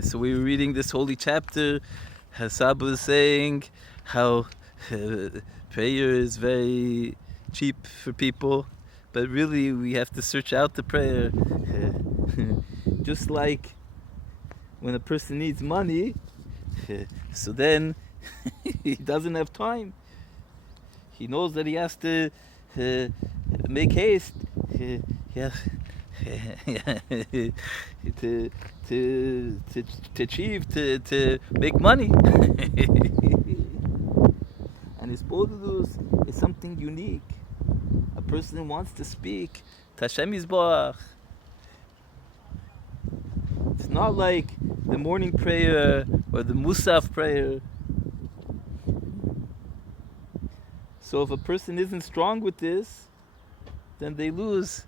So we were reading this holy chapter, how Saba was saying how prayer is very cheap for people, but really we have to search out the prayer. Just like when a person needs money, so then he doesn't have time. He knows that he has to make haste. To achieve, to make money. And his bodhidus is something unique. A person wants to speak to Hashem Yisborach. It's not like the morning prayer or the Musaf prayer. So if a person isn't strong with this, then they lose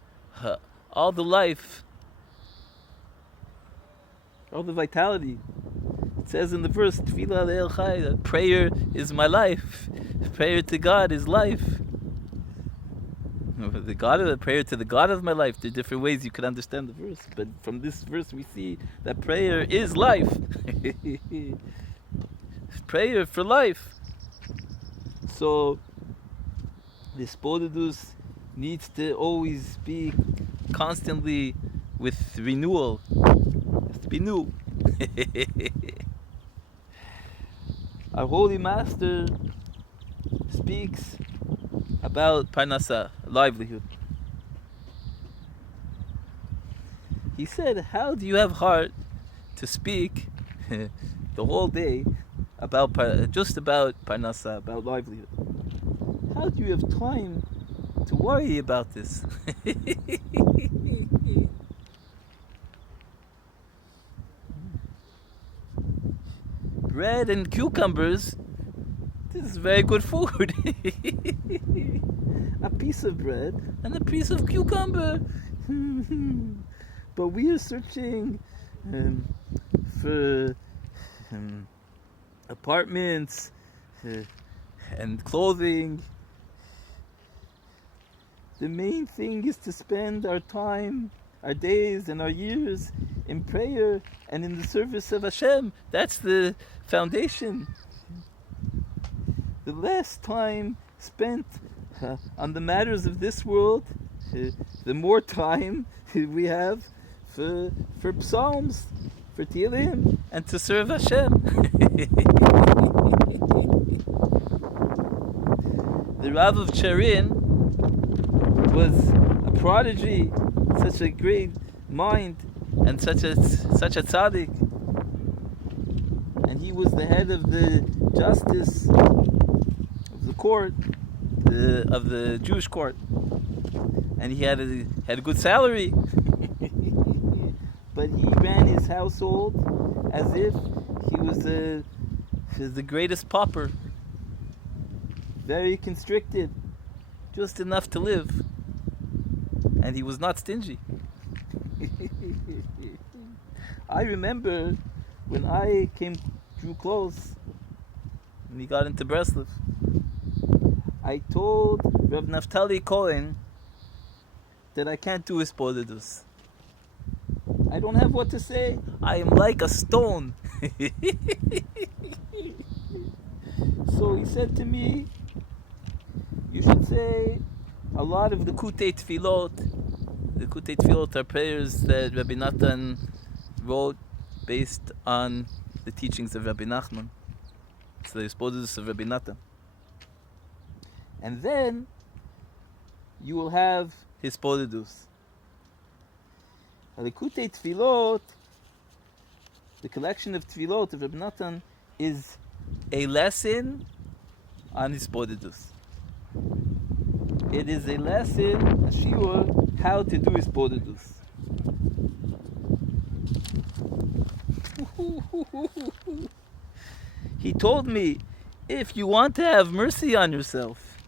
all the life, all the vitality. It says in the verse, Tefillah le'el chai, that prayer is my life. Prayer to God is life. Prayer to the God of my life. There are different ways you could understand the verse, but from this verse we see that prayer is life. Prayer for life. So this bodhidus needs to always be constantly with renewal. It has to be new. Our Holy Master speaks about parnasa, livelihood. He said, how do you have heart to speak the whole day about just about parnasa, about livelihood? How do you have time to worry about this? Bread and cucumbers, this is very good food. A piece of bread and a piece of cucumber. But we are searching for apartments and clothing. The main thing is to spend our time, our days and our years in prayer and in the service of Hashem. That's the foundation. The less time spent on the matters of this world, the more time we have for psalms, for Tehillim, and to serve Hashem. The Rav of Cherin was a prodigy, such a great mind, and such a tzaddik. And he was the head of the justice of the court, of the Jewish court. And he had a good salary. But he ran his household as if he was the greatest pauper. Very constricted, just enough to live. And he was not stingy. I remember when I drew close, when he got into Breslov, I told Rav Naftali Cohen that I can't do his bodhidus. I don't have what to say. I am like a stone. So he said to me, you should say a lot of the Kutei Tfilot. The Kutei Tfilot are prayers that Rabbi Natan wrote based on the teachings of Rabbi Nachman. So the bodhidus of Rabbi Natan. And then you will have his bodhidus. The Kutei Tfilot, the collection of Tfilot of Rabbi Natan, is a lesson on his bodhidus. It is a lesson, a shiur, how to do his bodhidus. He told me, if you want to have mercy on yourself,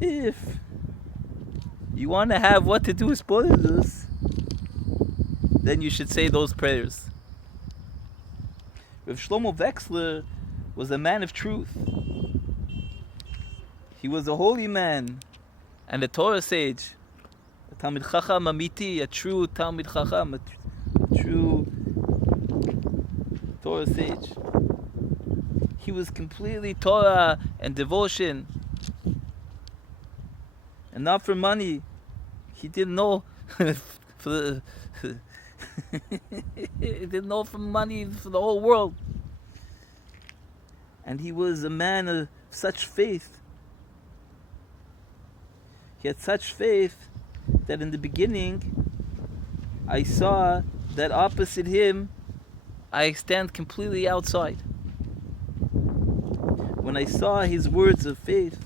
if you want to have what to do his bodhidus, then you should say those prayers. Rav Shlomo Wexler was a man of truth. He was a holy man and a Torah sage, a Talmid Chacham Amiti, a true Talmid Chacham, a true Torah sage. He was completely Torah and devotion, and not for money. He didn't know for the he didn't know for money for the whole world. And he was a man of such faith. He had such faith that in the beginning I saw that opposite him I stand completely outside. When I saw his words of faith,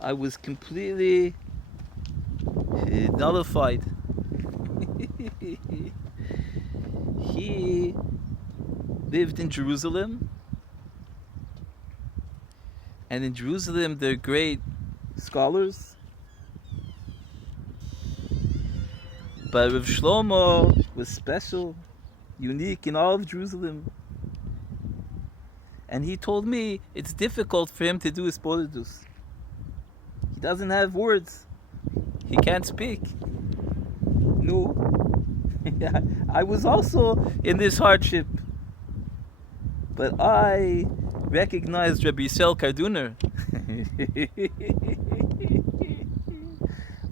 I was completely nullified. He lived in Jerusalem, and in Jerusalem they're great scholars. But Rav Shlomo was special, unique in all of Jerusalem. And he told me it's difficult for him to do his Sporidus. He doesn't have words. He can't speak. No. I was also in this hardship. But I recognized Rabbi Yisrael Karduner.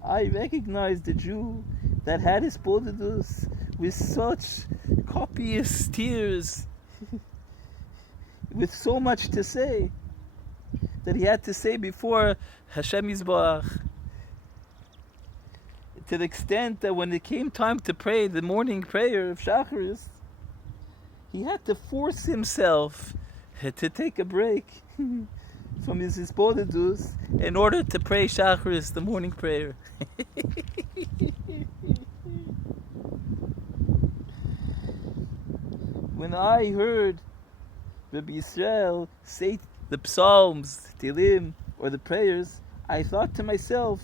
I recognized the Jew that had his Sporidus with such copious tears, with so much to say, that he had to say before Hashem Yisbarach, to the extent that when it came time to pray the morning prayer of Shacharis, he had to force himself to take a break from his Sporidus in order to pray Shacharis, the morning prayer. When I heard Rabbi Yisrael say the Psalms, Tehillim, or the prayers, I thought to myself,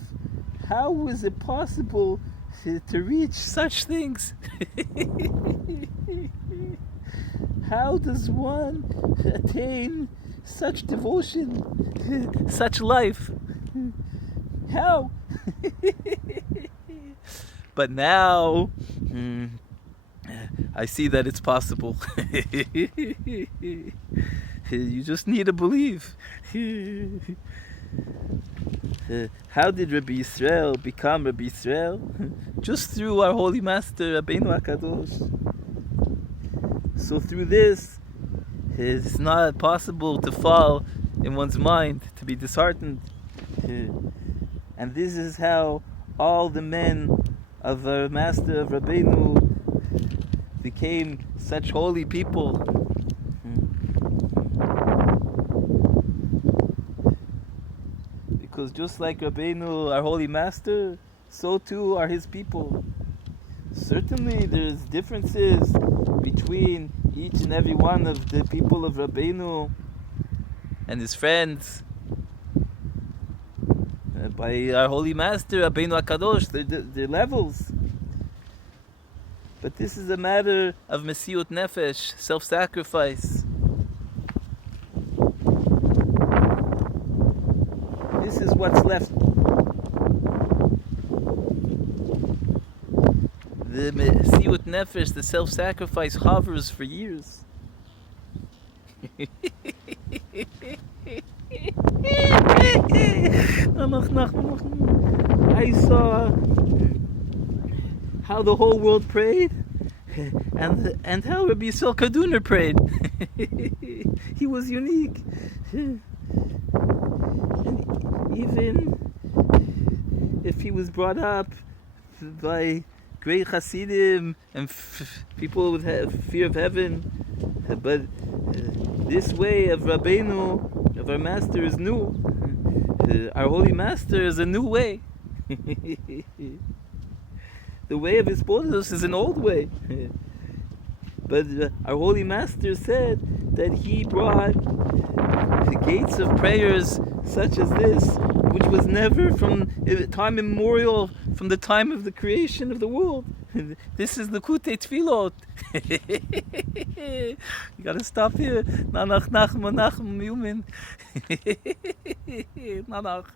how is it possible to reach such things? How does one attain such devotion, such life? How? But now, I see that it's possible. You just need to believe. How did Rabbi Yisrael become Rabbi Yisrael? Just through our Holy Master, Rabbeinu HaKadosh. So through this, it's not possible to fall in one's mind, to be disheartened. And this is how all the men of our Master, of Rabbeinu, became such holy people. Because just like Rabbeinu, our Holy Master, so too are his people. Certainly there's differences between each and every one of the people of Rabbeinu and his friends. By our Holy Master, Rabbeinu HaKadosh, they're levels. But this is a matter of Mesiut Nefesh, self-sacrifice. This is what's left. The Mesiut Nefesh, the self-sacrifice, hovers for years. I saw how the whole world prayed, and how Rabbi Yisrael Karduner prayed. He was unique. And even if he was brought up by great Hasidim and people with fear of heaven, but this way of Rabbeinu, of our Master, is new. Our Holy Master is a new way. The way of his Sporidus is an old way. But our Holy Master said that he brought the gates of prayers such as this, which was never from time immemorial, from the time of the creation of the world. This is the Kutei Tfilot. You gotta stop here. Nach, Nachma, MeUman. Nach.